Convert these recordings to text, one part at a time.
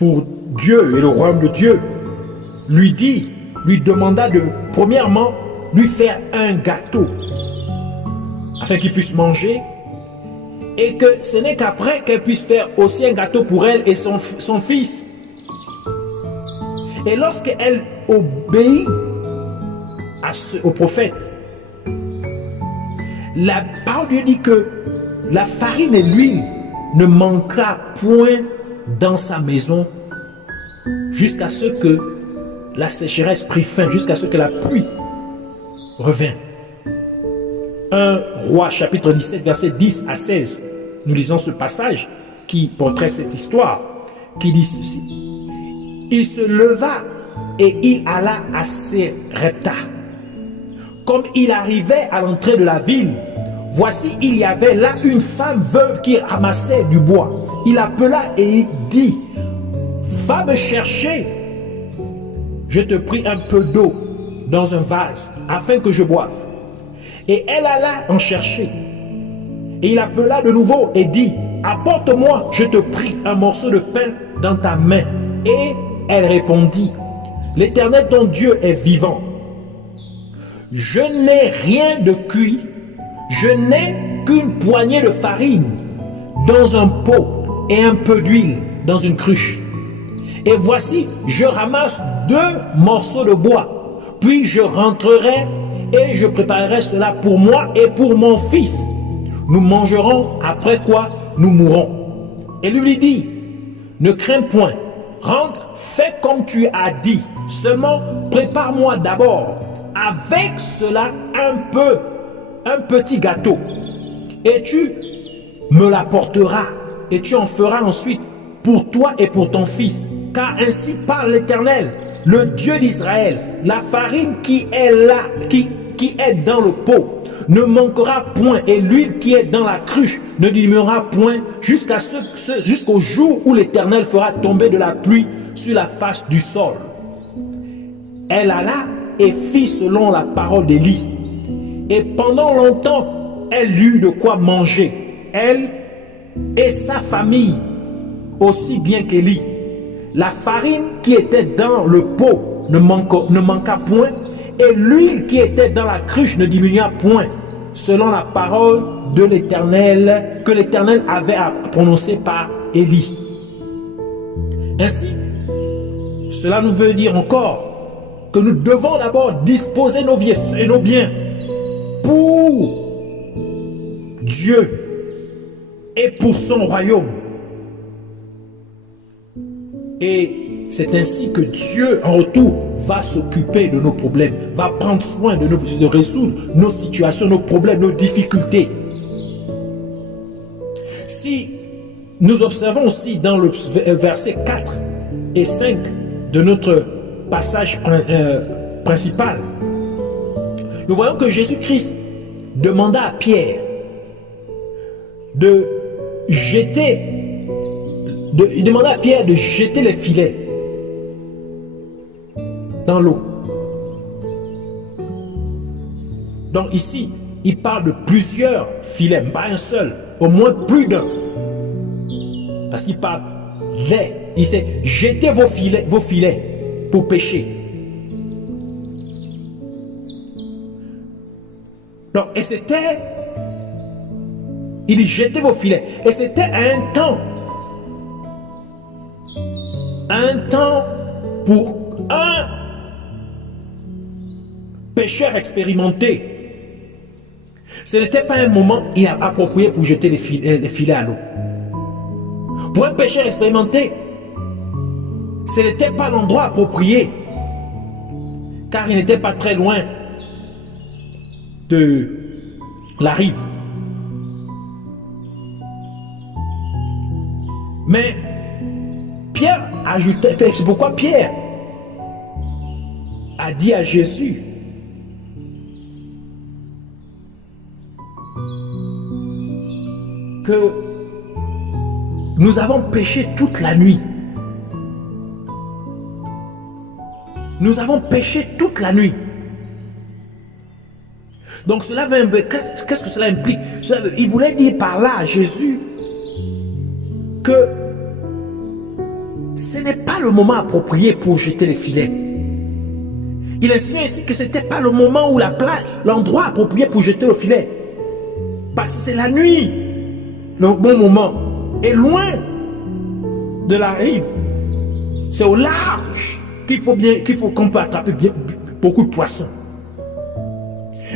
pour Dieu et le royaume de Dieu, lui demanda de, premièrement, lui faire un gâteau, afin qu'il puisse manger, et que ce n'est qu'après qu'elle puisse faire aussi un gâteau pour elle et son fils. Et lorsqu'elle obéit au prophète, la parole de Dieu dit que la farine et l'huile ne manquera point dans sa maison jusqu'à ce que la sécheresse prit fin, jusqu'à ce que la pluie revint. 1 Roi chapitre 17 verset 10 à 16. Nous lisons ce passage qui portrait cette histoire, qui dit ceci. Il se leva et il alla à Sarepta. Comme il arrivait à l'entrée de la ville, voici il y avait là une femme veuve qui ramassait du bois. Il appela et il dit, va me chercher, je te prie, un peu d'eau dans un vase afin que je boive. Et elle alla en chercher. Et il appela de nouveau et dit, apporte-moi, je te prie, un morceau de pain dans ta main. Et elle répondit, l'Éternel ton Dieu est vivant. Je n'ai rien de cuit, je n'ai qu'une poignée de farine dans un pot et un peu d'huile dans une cruche. Et voici, je ramasse 2 morceaux de bois, puis je rentrerai et je préparerai cela pour moi et pour mon fils. Nous mangerons, après quoi nous mourrons. Et lui dit, ne crains point, rentre, fais comme tu as dit, seulement prépare-moi d'abord avec cela un petit gâteau, et tu me l'apporteras, et tu en feras ensuite pour toi et pour ton fils. Car ainsi parle l'Éternel, le Dieu d'Israël, la farine qui est là, qui est dans le pot, ne manquera point, et l'huile qui est dans la cruche ne diminuera point jusqu'au jour où l'Éternel fera tomber de la pluie sur la face du sol. Elle alla et fit selon la parole d'Élie. Et pendant longtemps, elle eut de quoi manger, elle et sa famille, aussi bien qu'Élie. La farine qui était dans le pot ne manqua point, et l'huile qui était dans la cruche ne diminua point, selon la parole de l'Éternel, que l'Éternel avait prononcée par Élie. Ainsi, cela nous veut dire encore que nous devons d'abord disposer nos vies et nos biens pour Dieu et pour son royaume. Et c'est ainsi que Dieu, en retour, va s'occuper de nos problèmes, va prendre soin de résoudre nos situations, nos problèmes, nos difficultés. Si nous observons aussi dans le verset 4 et 5 de notre passage principal, nous voyons que Jésus-Christ demanda à Pierre de jeter les filets dans l'eau. Donc ici, il parle de plusieurs filets, pas un seul, au moins plus d'un. Parce qu'il parle il sait, jetez vos filets pour pêcher. Donc, et c'était, il dit jetez vos filets. Et c'était un temps pour un pêcheur expérimenté. Ce n'était pas un moment approprié pour jeter les filets à l'eau. Pour un pêcheur expérimenté, ce n'était pas l'endroit approprié, car il n'était pas très loin de la rive. Mais Pierre ajoutait, c'est pourquoi Pierre a dit à Jésus que nous avons péché toute la nuit. Nous avons péché toute la nuit. Donc cela va, qu'est-ce que cela implique? Il voulait dire par là à Jésus que n'est pas le moment approprié pour jeter les filets. Il insinue ainsi que ce n'était pas le moment ou l'endroit approprié pour jeter le filet. Parce que c'est la nuit, le bon moment. Et loin de la rive, c'est au large qu'on peut attraper beaucoup de poissons.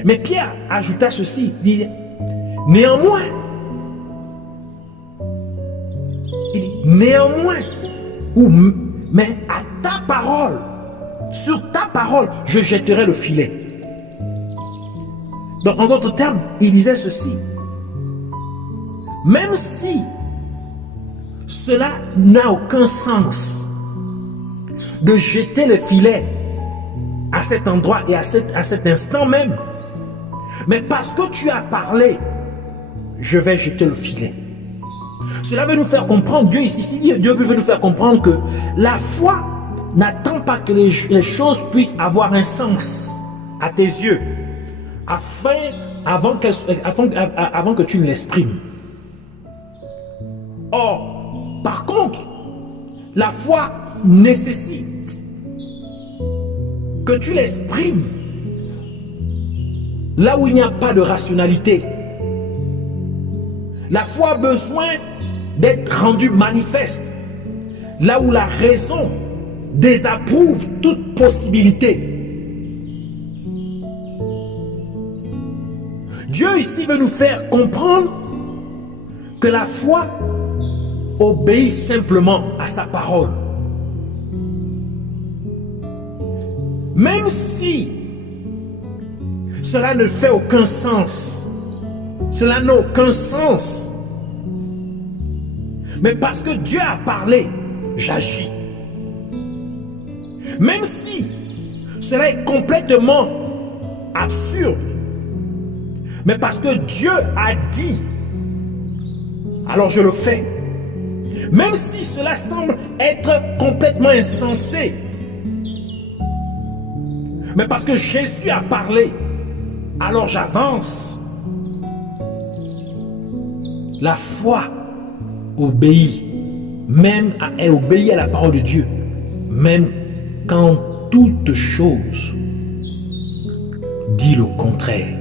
Mais Pierre ajouta ceci, dit, néanmoins, mais à ta parole, sur ta parole, je jetterai le filet. Donc, en d'autres termes, il disait ceci. Même si cela n'a aucun sens de jeter le filet à cet endroit et à cet instant même, mais parce que tu as parlé, je vais jeter le filet. Cela veut nous faire comprendre, Dieu veut nous faire comprendre que la foi n'attend pas que les choses puissent avoir un sens à tes yeux, avant que tu ne l'exprimes. Or, par contre, la foi nécessite que tu l'exprimes là où il n'y a pas de rationalité. La foi a besoin d'être rendue manifeste là où la raison désapprouve toute possibilité. Dieu ici veut nous faire comprendre que la foi obéit simplement à sa parole. Même si cela ne fait aucun sens, cela n'a aucun sens, mais parce que Dieu a parlé, j'agis. Même si cela est complètement absurde, mais parce que Dieu a dit, alors je le fais. Même si cela semble être complètement insensé, mais parce que Jésus a parlé, alors j'avance. La foi obéit, elle obéit à la parole de Dieu, même quand toute chose dit le contraire.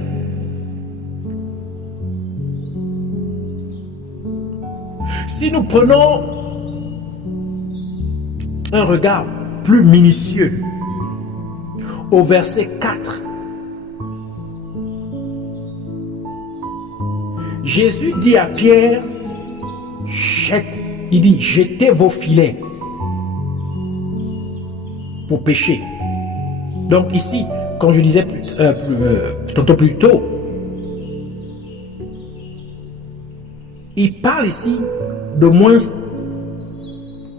Si nous prenons un regard plus minutieux au verset 4, Jésus dit à Pierre, jetez vos filets pour pêcher. Donc ici, comme je disais tantôt plus tôt, il parle ici de moins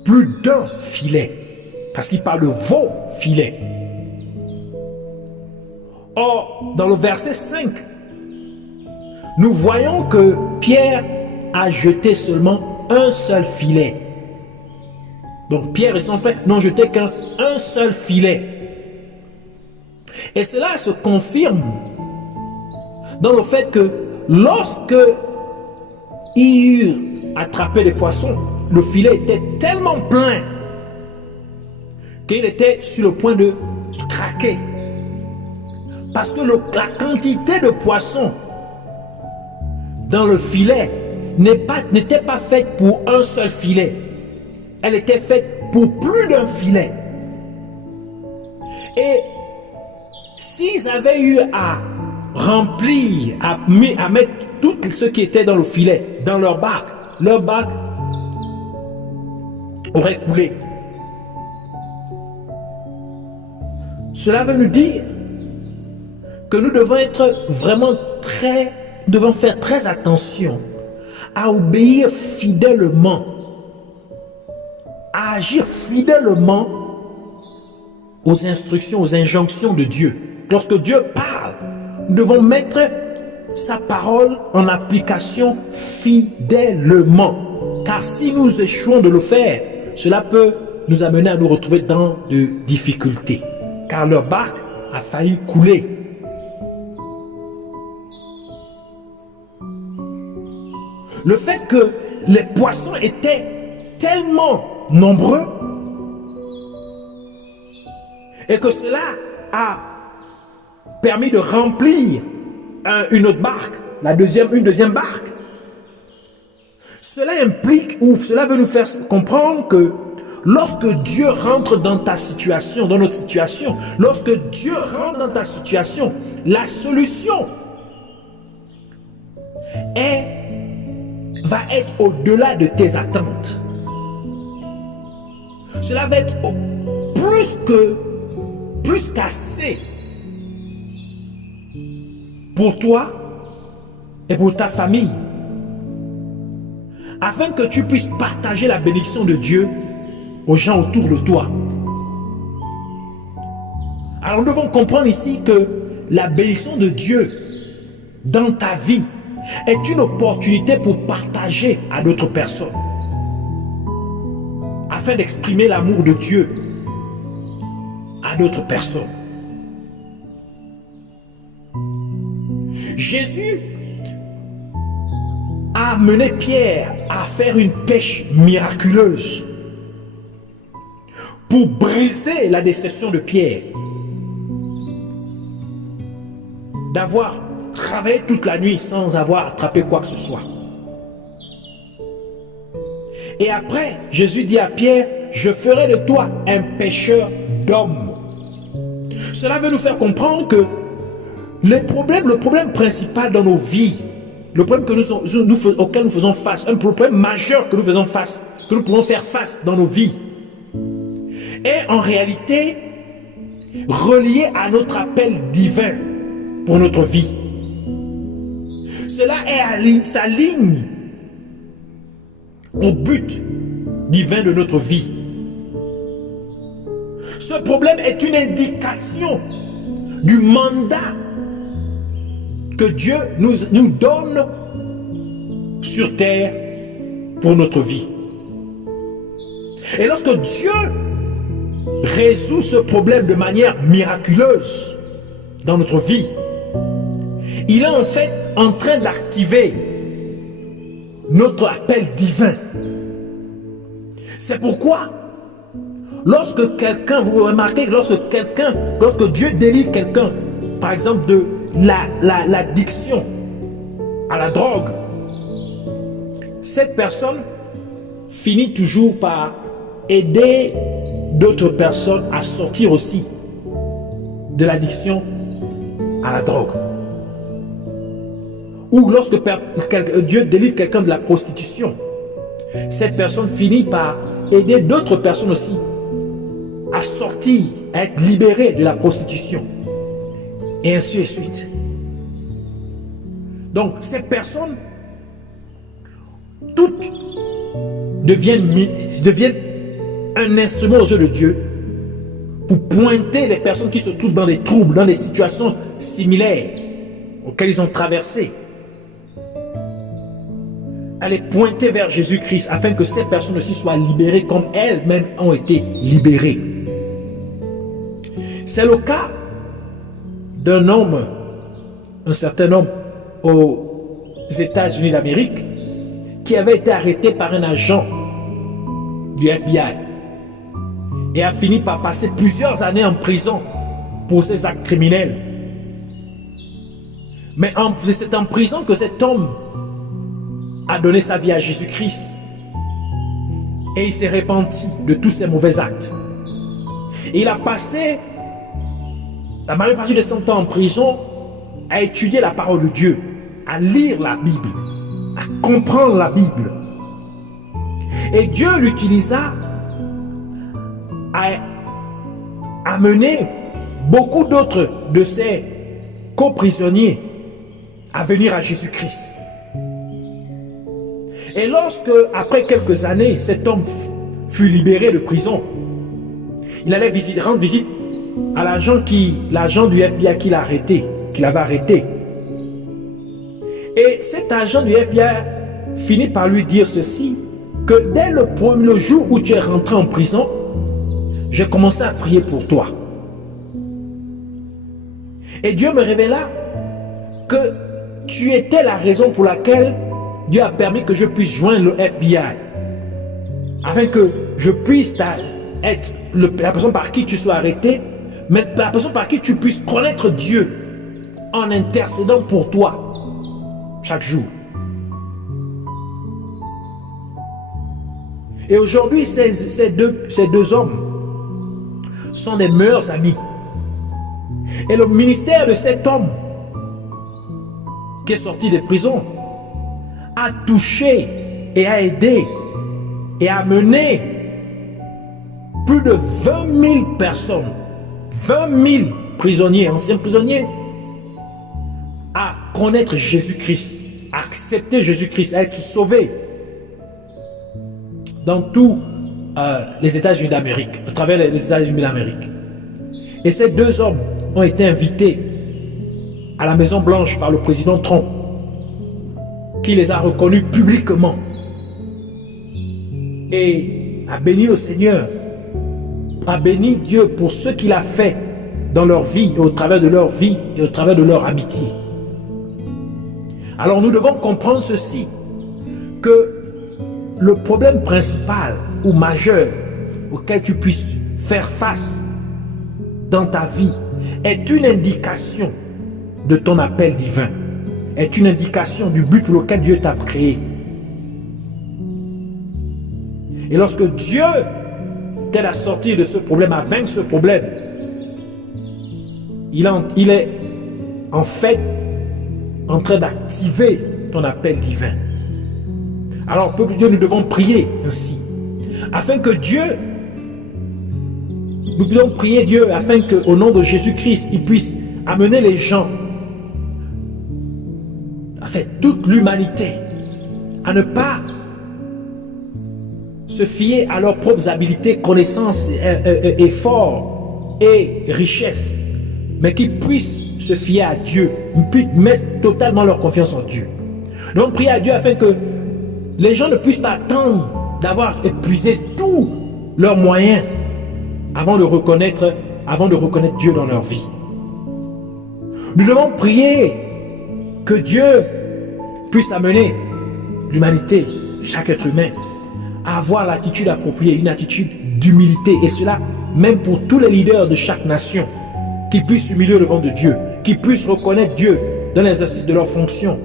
plus d'un filet, parce qu'il parle de vos filets. Or, dans le verset 5, nous voyons que Pierre a jeté seulement un seul filet. Donc Pierre et son frère n'ont jeté qu'un seul filet. Et cela se confirme dans le fait que lorsque ils eurent attrapé les poissons, le filet était tellement plein qu'il était sur le point de craquer. Parce que la quantité de poissons dans le filet n'était pas faite pour un seul filet. Elle était faite pour plus d'un filet. Et s'ils avaient eu à remplir, à mettre tout ce qui était dans le filet, dans leur bac aurait coulé. Cela veut nous dire que nous devons devons faire très attention à obéir fidèlement, à agir fidèlement aux instructions, aux injonctions de Dieu. Lorsque Dieu parle, nous devons mettre sa parole en application fidèlement. Car si nous échouons de le faire, cela peut nous amener à nous retrouver dans de difficultés. Car leur barque a failli couler. Le fait que les poissons étaient tellement nombreux et que cela a permis de remplir une autre barque, une deuxième barque. Cela implique, ou cela veut nous faire comprendre que lorsque Dieu rentre dans ta situation, dans notre situation, lorsque Dieu rentre dans ta situation, la solution va être au-delà de tes attentes. Cela va être plus qu'assez pour toi et pour ta famille, afin que tu puisses partager la bénédiction de Dieu aux gens autour de toi. Alors nous devons comprendre ici que la bénédiction de Dieu dans ta vie est une opportunité pour partager à d'autres personnes, afin d'exprimer l'amour de Dieu à d'autres personnes. Jésus a amené Pierre à faire une pêche miraculeuse pour briser la déception de Pierre d'avoir travaillé toute la nuit sans avoir attrapé quoi que ce soit. Et après, Jésus dit à Pierre, je ferai de toi un pêcheur d'hommes. Cela veut nous faire comprendre que le problème principal dans nos vies, le problème auquel nous faisons face, un problème majeur que nous faisons face, que nous pouvons faire face dans nos vies, est en réalité relié à notre appel divin pour notre vie. Cela s'aligne au but divin de notre vie. Ce problème est une indication du mandat que Dieu nous donne sur terre pour notre vie. Et lorsque Dieu résout ce problème de manière miraculeuse dans notre vie, il est en fait en train d'activer notre appel divin. C'est pourquoi lorsque quelqu'un, vous remarquez, lorsque Dieu délivre quelqu'un, par exemple de l'addiction à la drogue, cette personne finit toujours par aider d'autres personnes à sortir aussi de l'addiction à la drogue. Ou lorsque Dieu délivre quelqu'un de la prostitution, cette personne finit par aider d'autres personnes aussi à sortir, à être libérées de la prostitution. Et ainsi de suite. Donc ces personnes, toutes deviennent un instrument aux yeux de Dieu pour pointer les personnes qui se trouvent dans des troubles, dans des situations similaires auxquelles ils ont traversé, à les pointer vers Jésus-Christ afin que ces personnes aussi soient libérées comme elles-mêmes ont été libérées. C'est le cas d'un homme, un certain homme aux États-Unis d'Amérique, qui avait été arrêté par un agent du FBI et a fini par passer plusieurs années en prison pour ses actes criminels. Mais c'est en prison que cet homme a donné sa vie à Jésus-Christ et il s'est repenti de tous ses mauvais actes. Et il a passé la majeure partie de son temps en prison à étudier la parole de Dieu, à lire la Bible, à comprendre la Bible. Et Dieu l'utilisa à amener beaucoup d'autres de ses coprisonniers à venir à Jésus-Christ. Et lorsque, après quelques années, cet homme fut libéré de prison, il allait rendre visite à l'agent du FBI qui l'avait arrêté. Et cet agent du FBI finit par lui dire ceci, que dès le jour où tu es rentré en prison, j'ai commencé à prier pour toi. Et Dieu me révéla que tu étais la raison pour laquelle Dieu a permis que je puisse joindre le FBI, afin que je puisse être la personne par qui tu sois arrêté, mais la personne par qui tu puisses connaître Dieu en intercédant pour toi chaque jour. Et aujourd'hui, ces deux hommes sont des meilleurs amis. Et le ministère de cet homme qui est sorti de prison a touché et a aidé et a mené plus de 20 000 personnes, 20 000 prisonniers, anciens prisonniers, à connaître Jésus-Christ, à accepter Jésus-Christ, à être sauvés dans tous les États-Unis d'Amérique, à travers les États-Unis d'Amérique. Et ces deux hommes ont été invités à la Maison Blanche par le président Trump, qui les a reconnus publiquement et a béni le Seigneur, a béni Dieu pour ce qu'il a fait dans leur vie, et au travers de leur vie et au travers de leur amitié. Alors nous devons comprendre ceci, que le problème principal ou majeur auquel tu puisses faire face dans ta vie est une indication de ton appel divin, est une indication du but pour lequel Dieu t'a créé. Et lorsque Dieu t'aide à sortir de ce problème, à vaincre ce problème, il est en fait en train d'activer ton appel divin. Alors, peuple de Dieu, nous devons prier ainsi, afin que Dieu, nous devons prier Dieu, afin qu'au nom de Jésus-Christ, il puisse amener les gens, afin toute l'humanité, à ne pas se fier à leurs propres habiletés, connaissances, efforts et richesses, mais qu'ils puissent se fier à Dieu, puissent mettre totalement leur confiance en Dieu. Nous devons prier à Dieu afin que les gens ne puissent pas attendre d'avoir épuisé tous leurs moyens avant de reconnaître Dieu dans leur vie. Nous devons prier que Dieu puisse amener l'humanité, chaque être humain, à avoir l'attitude appropriée, une attitude d'humilité, et cela même pour tous les leaders de chaque nation, qu'ils puissent s'humilier devant de Dieu, qu'ils puissent reconnaître Dieu dans l'exercice de leurs fonctions,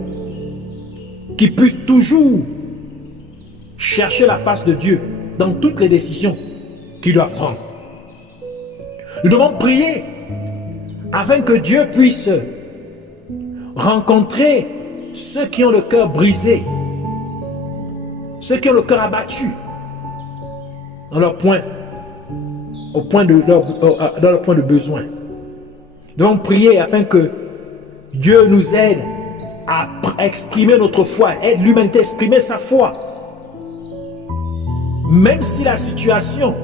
qu'ils puissent toujours chercher la face de Dieu dans toutes les décisions qu'ils doivent prendre. Nous devons prier afin que Dieu puisse rencontrer ceux qui ont le cœur brisé, ceux qui ont le cœur abattu dans leur point de besoin. Nous devons prier afin que Dieu nous aide à exprimer notre foi, aide l'humanité à exprimer sa foi. Même si la situation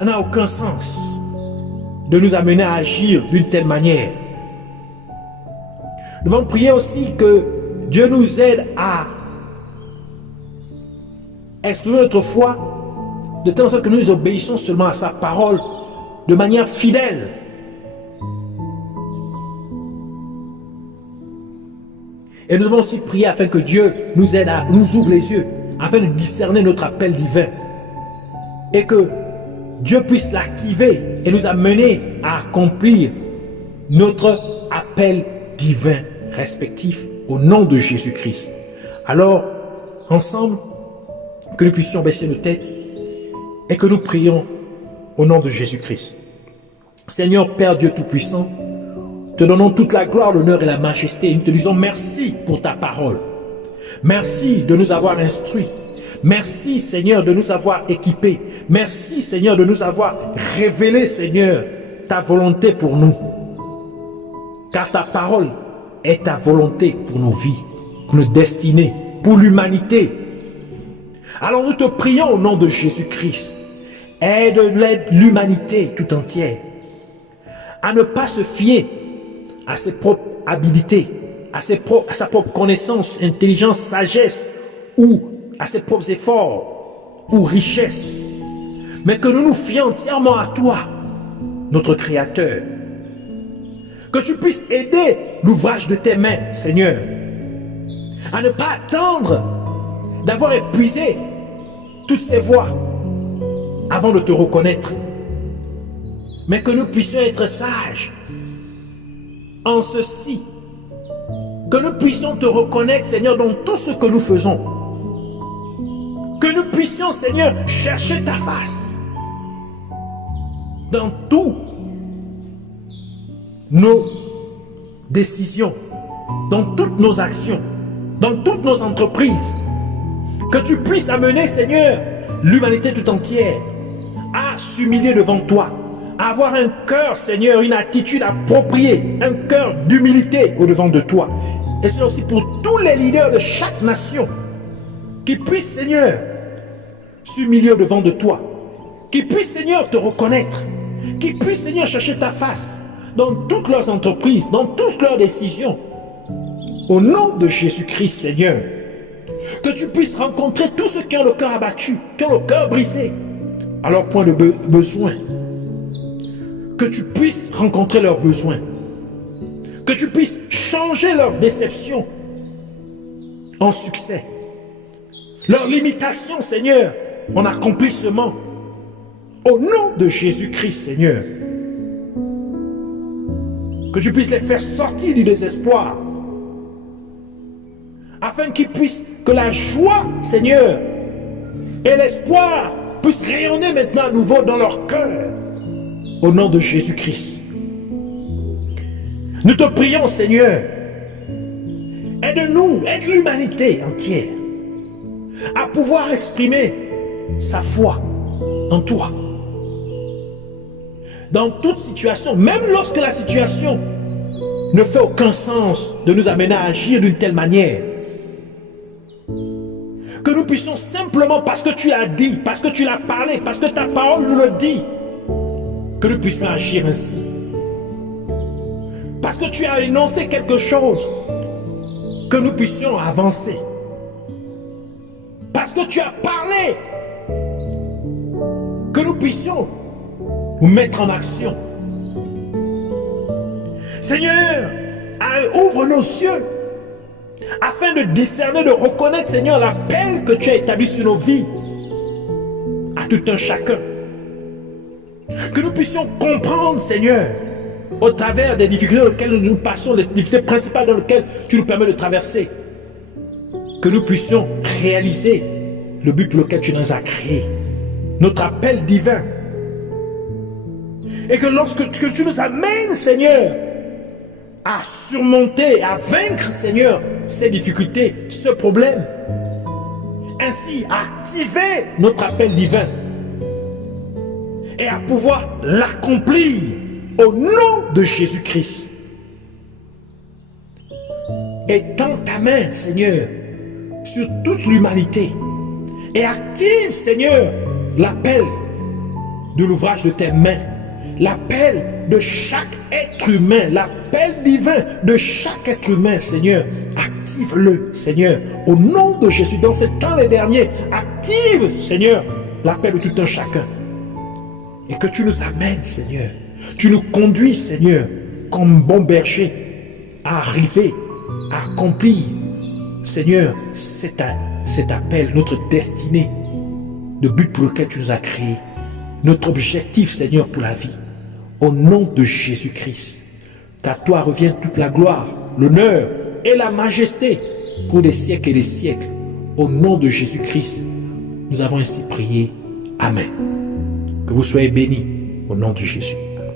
n'a aucun sens de nous amener à agir d'une telle manière. Nous devons prier aussi que Dieu nous aide à exprimer notre foi de telle sorte que nous obéissons seulement à sa parole de manière fidèle. Et nous devons aussi prier afin que Dieu nous aide à nous ouvre les yeux, afin de discerner notre appel divin. Et que Dieu puisse l'activer et nous amener à accomplir notre appel divin respectif au nom de Jésus-Christ. Alors, ensemble, que nous puissions baisser nos têtes et que nous prions au nom de Jésus-Christ. Seigneur Père Dieu Tout-Puissant, te donnons toute la gloire, l'honneur et la majesté. Et nous te disons merci pour ta parole. Merci de nous avoir instruits. Merci Seigneur de nous avoir équipés. Merci Seigneur de nous avoir révélé Seigneur ta volonté pour nous. Car ta parole est ta volonté pour nos vies, pour nos destinées, pour l'humanité. Alors nous te prions au nom de Jésus-Christ. Aide l'humanité tout entière à ne pas se fier à ses propres habilités, à sa propre connaissance, intelligence, sagesse ou à ses propres efforts ou richesses, mais que nous nous fions entièrement à toi, notre Créateur. Que tu puisses aider l'ouvrage de tes mains, Seigneur, à ne pas attendre d'avoir épuisé toutes ces voies avant de te reconnaître. Mais que nous puissions être sages en ceci. Que nous puissions te reconnaître, Seigneur, dans tout ce que nous faisons. Que nous puissions, Seigneur, chercher ta face dans tous nos décisions, dans toutes nos actions, dans toutes nos entreprises. Que tu puisses amener, Seigneur, l'humanité tout entière à s'humilier devant toi, à avoir un cœur, Seigneur, une attitude appropriée, un cœur d'humilité au-devant de toi. Et c'est aussi pour tous les leaders de chaque nation qui puissent, Seigneur, s'humilier devant de toi, qui puissent, Seigneur, te reconnaître, qui puissent, Seigneur, chercher ta face dans toutes leurs entreprises, dans toutes leurs décisions. Au nom de Jésus-Christ, Seigneur, que tu puisses rencontrer tous ceux qui ont le cœur abattu, qui ont le cœur brisé, à leur point de besoin. Que tu puisses rencontrer leurs besoins. Que tu puisses changer leur déception en succès. Leur limitation, Seigneur, en accomplissement. Au nom de Jésus-Christ, Seigneur. Que tu puisses les faire sortir du désespoir. Afin qu'ils puissent, que la joie, Seigneur, et l'espoir puissent rayonner maintenant à nouveau dans leur cœur. Au nom de Jésus-Christ. Nous te prions, Seigneur. Aide-nous, aide l'humanité entière à pouvoir exprimer sa foi en toi. Dans toute situation, même lorsque la situation ne fait aucun sens de nous amener à agir d'une telle manière. Que nous puissions simplement, parce que tu l'as dit, parce que tu l'as parlé, parce que ta parole nous le dit, que nous puissions agir ainsi. Parce que tu as énoncé quelque chose, que nous puissions avancer. Parce que tu as parlé, que nous puissions nous mettre en action. Seigneur, ouvre nos yeux, afin de discerner, de reconnaître, Seigneur, l'appel que tu as établi sur nos vies, à tout un chacun. Que nous puissions comprendre, Seigneur, au travers des difficultés dans lesquelles nous passons, les difficultés principales dans lesquelles tu nous permets de traverser, que nous puissions réaliser le but pour lequel tu nous as créés, notre appel divin. Et que lorsque tu nous amènes, Seigneur, à surmonter, à vaincre, Seigneur, ces difficultés, ce problème, ainsi à activer notre appel divin et à pouvoir l'accomplir au nom de Jésus-Christ. Étends ta main, Seigneur, sur toute l'humanité et active, Seigneur, l'appel de l'ouvrage de tes mains, l'appel de chaque être humain, l'appel divin de chaque être humain, Seigneur. Active-le, Seigneur, au nom de Jésus. Dans ces temps les derniers, active, Seigneur, l'appel de tout un chacun. Et que tu nous amènes, Seigneur. Tu nous conduis, Seigneur, comme bon berger, à arriver, à accomplir, Seigneur, cet appel, notre destinée, le but pour lequel tu nous as créés, notre objectif, Seigneur, pour la vie. Au nom de Jésus-Christ, qu'à toi revienne toute la gloire, l'honneur et la majesté pour des siècles et des siècles. Au nom de Jésus-Christ, nous avons ainsi prié. Amen. Que vous soyez bénis au nom de Jésus.